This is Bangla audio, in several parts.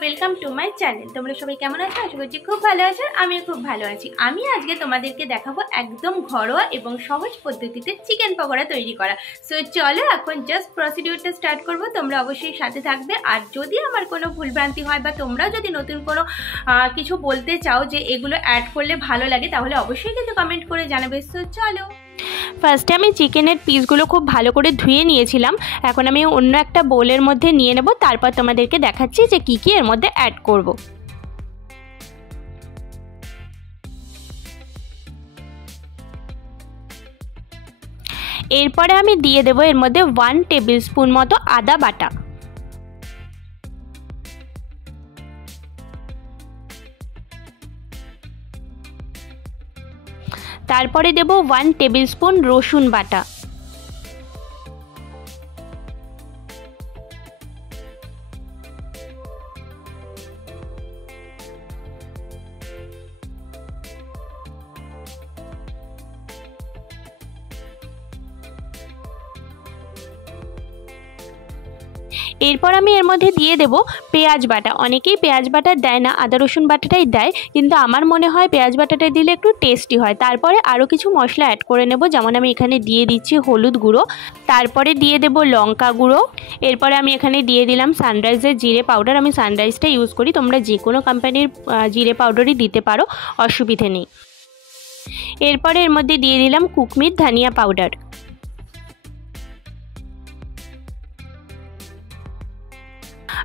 Welcome to my channel. তোমরা সবাই কেমন আছো? আশা করছি খুব ভালো আছো। আমিও খুব ভালো আছি। আমি আজকে তোমাদেরকে দেখাবো একদম ঘরোয়া এবং সহজ পদ্ধতিতে চিকেন পকোড়া তৈরি করা। সো চলো এখন জাস্ট প্রসিডিউরটা স্টার্ট করবো। তোমরা অবশ্যই সাথে থাকবে। আর যদি আমার কোনো ভুলভ্রান্তি হয় বা তোমরা যদি নতুন কোনো কিছু বলতে চাও যে এগুলো অ্যাড করলে ভালো লাগে, তাহলে অবশ্যই কিন্তু কমেন্ট করে জানাবে। সো চলো। ফার্স্টে আমি চিকেনের পিসগুলো খুব ভালো করে ধুয়ে নিয়েছিলাম। এখন আমি অন্য একটা বোলের মধ্যে নিয়ে নেব, তারপর তোমাদেরকে দেখাচ্ছি যে কি কি এর মধ্যে অ্যাড করব। এরপরে আমি দিয়ে দেব এর মধ্যে 1 টেবিল স্পুন মতো আদা বাটা। তারপরে দেব 1 টেবিল স্পুন রসুন বাটা। এরপর আমি এর মধ্যে দিয়ে দেব পেঁয়াজ বাটা। অনেকেই পেঁয়াজ বাটা দেয় না, আদা রসুন বাটাটাই দেয়, কিন্তু আমার মনে হয় পেঁয়াজ বাটাটা দিলে একটু টেস্টি হয়। তারপরে আরও কিছু মশলা অ্যাড করে নেব, যেমন আমি এখানে দিয়ে দিচ্ছি হলুদ গুঁড়ো, তারপরে দিয়ে দেব লঙ্কা গুঁড়ো। এরপরে আমি এখানে দিয়ে দিলাম সানরাইজের জিরে পাউডার। আমি সানরাইজটা ইউজ করি, তোমরা যে কোনো কোম্পানির জিরে পাউডারই দিতে পারো, অসুবিধে নেই। এরপরে এর মধ্যে দিয়ে দিলাম কুকমির ধনিয়া পাউডার।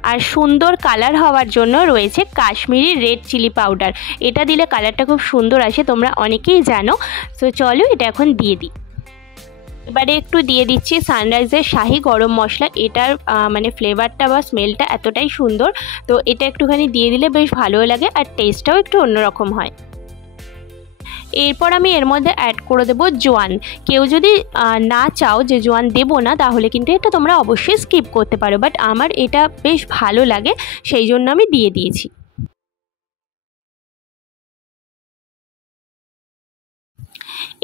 আর সুন্দর কালার হওয়ার জন্য রয়েছে কাশ্মীরি রেড চিলি পাউডার। এটা দিলে কালারটা খুব সুন্দর আসে, তোমরা অনেকেই জানো। তো চলো এটা এখন দিয়ে দিই। এবারে একটু দিয়ে দিচ্ছি সানরাইজের শাহি গরম মশলা। এটার মানে ফ্লেভারটা বা স্মেলটা এতটাই সুন্দর, তো এটা একটুখানি দিয়ে দিলে বেশ ভালোও লাগে আর টেস্টটাও একটু অন্যরকম হয়। এরপর আমি এর মধ্যে অ্যাড করে দেবো জোয়ান। কেউ যদি না চাও যে জোয়ান দেবো না, তাহলে কিন্তু এটা তোমরা অবশ্যই স্কিপ করতে পারো, বাট আমার এটা বেশ ভালো লাগে, সেই জন্য আমি দিয়ে দিয়েছি।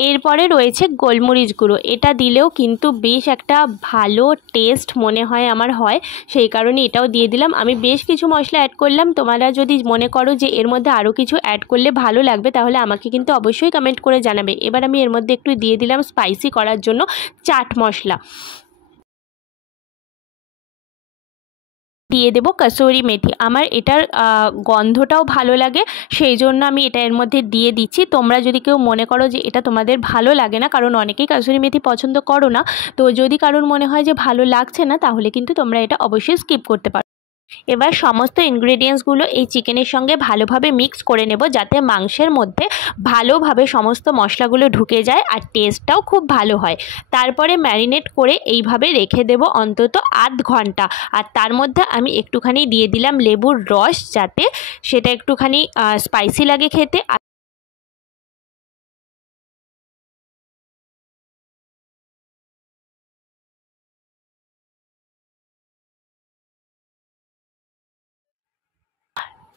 এরপরে রয়েছে গোলমরিচ গুঁড়ো। এটা দিলেও কিন্তু বেশ একটা ভালো টেস্ট মনে হয় আমার হয়, সেই কারণে এটাও দিয়ে দিলাম। আমি বেশ কিছু মশলা অ্যাড করলাম। তোমরা যদি মনে করো যে এর মধ্যে আরও কিছু অ্যাড করলে ভালো লাগবে, তাহলে আমাকে কিন্তু অবশ্যই কমেন্ট করে জানাবে। এবার আমি এর মধ্যে একটু দিয়ে দিলাম স্পাইসি করার জন্য চাট মশলা। দিয়ে দেবো কসুরি মেথি। আমার এটার গন্ধটাও ভালো লাগে, সেই জন্য আমি এটা এর মধ্যে দিয়ে দিচ্ছি। তোমরা যদি কেউ মনে করো যে এটা তোমাদের ভালো লাগে না, কারণ অনেকেই কসুরি মেথি পছন্দ করো না, তো যদি কারোর মনে হয় যে ভালো লাগছে না, তাহলে কিন্তু তোমরা এটা অবশ্যই স্কিপ করতে পারো। এবার সমস্ত ইনগ্রেডিয়েন্টসগুলো এই চিকেনের সঙ্গে ভালোভাবে মিক্স করে নেব, যাতে মাংসের মধ্যে ভালোভাবে সমস্ত মশলাগুলো ঢুকে যায় আর টেস্টটাও খুব ভালো হয়। তারপরে ম্যারিনেট করে এইভাবে রেখে দেব অন্তত আধ ঘন্টা। আর তার মধ্যে আমি একটুখানি দিয়ে দিলাম লেবুর রস, যাতে সেটা একটুখানি স্পাইসি লাগে খেতে।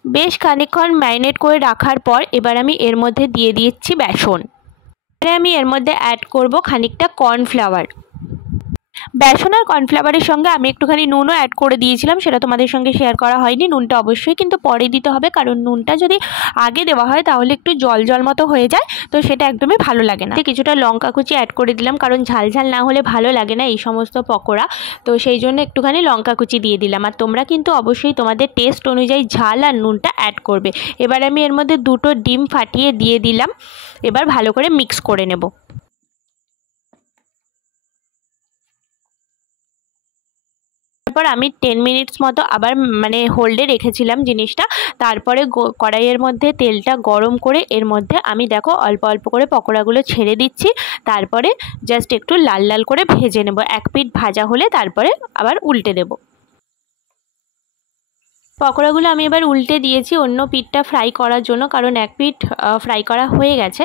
বেশ খানিকক্ষণ ম্যারিনেট করে রাখার পর এবার আমি এর মধ্যে দিয়ে দিচ্ছি বেসন। এবারে আমি এর মধ্যে অ্যাড করব খানিকটা কর্নফ্লাওয়ার। বেসন আর কর্নফ্লাওয়ারের সঙ্গে আমি একটুখানি নুনও অ্যাড করে দিয়েছিলাম, সেটা তোমাদের সঙ্গে শেয়ার করা হয়নি। নুনটা অবশ্যই কিন্তু পরে দিতে হবে, কারণ নুনটা যদি আগে দেওয়া হয় তাহলে একটু জল জল মতো হয়ে যায়, তো সেটা একদমই ভালো লাগে না। কিছুটা লঙ্কা কুচি অ্যাড করে দিলাম, কারণ ঝাল ঝাল না হলে ভালো লাগে না এই সমস্ত পকোড়া, তো সেই জন্য একটুখানি লঙ্কা কুচি দিয়ে দিলাম। আর তোমরা কিন্তু অবশ্যই তোমাদের টেস্ট অনুযায়ী ঝাল আর নুনটা অ্যাড করবে। এবার আমি এর মধ্যে 2টো ডিম ফাটিয়ে দিয়ে দিলাম। এবার ভালো করে মিক্স করে নেব। তারপর আমি 10 মিনিটস মতো আবার মানে হোল্ডে রেখেছিলাম জিনিসটা। তারপরে কড়াইয়ের মধ্যে তেলটা গরম করে এর মধ্যে আমি দেখো অল্প অল্প করে পকোড়াগুলো ছেড়ে দিচ্ছি। তারপরে জাস্ট একটু লাল লাল করে ভেজে নেব। এক পিঠ ভাজা হলে তারপরে আবার উল্টে দেব। পকোড়াগুলো আমি এবার উল্টে দিয়েছি অন্য পিঠটা ফ্রাই করার জন্য, কারণ এক পিঠ ফ্রাই করা হয়ে গেছে।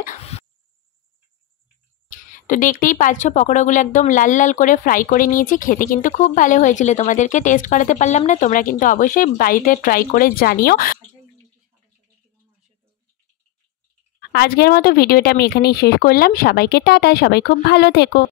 তো দেখতেই পাচ্ছ পকোড়াগুলো একদম লাল লাল করে ফ্রাই করে নিয়েছি। খেতে কিন্তু খুব ভালো হয়েছিল, তোমাদেরকে টেস্ট করাতে পারলাম না, তোমরা কিন্তু অবশ্যই বাড়িতে ট্রাই করে জানিও। আজকের মতো ভিডিওটা আমি এখানেই শেষ করলাম। সবাইকে টাটা, সবাই খুব ভালো থেকো।